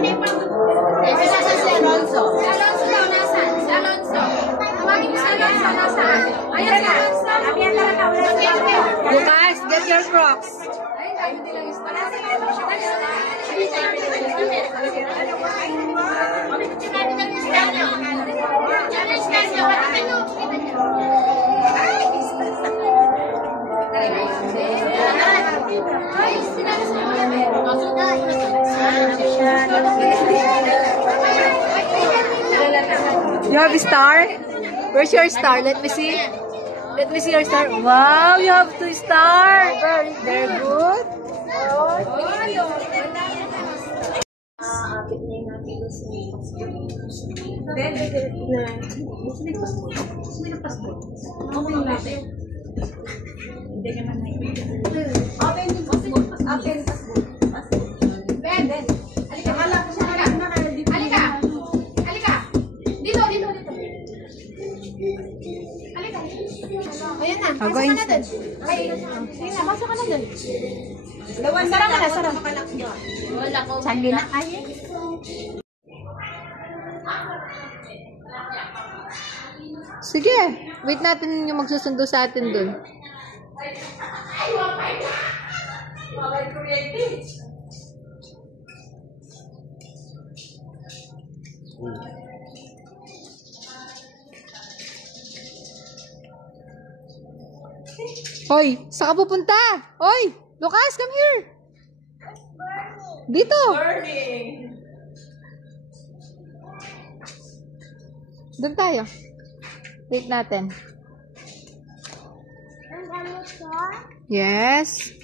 Si Alonso. Si Alonso daw nasaan? Si Alonso. Tawagin mo si Alonso nasaan? Ayan si Alonso. Lucas, get your Crocs. You have a star? Where's your star? Let me see. Let me see your star. Wow, you have 2 stars. Very good. Ayan na. Pasok ka na dun. Ayan na, pasok ka na dun. Sarap ka na, sarap. Wala ko. Saan na? Ay. Sige, wait natin yung magsusundo sa atin dun. Hoy, saan ka pupunta? Hoy, Lucas, come here. Dito. Doon tayo. Wait natin. Yes.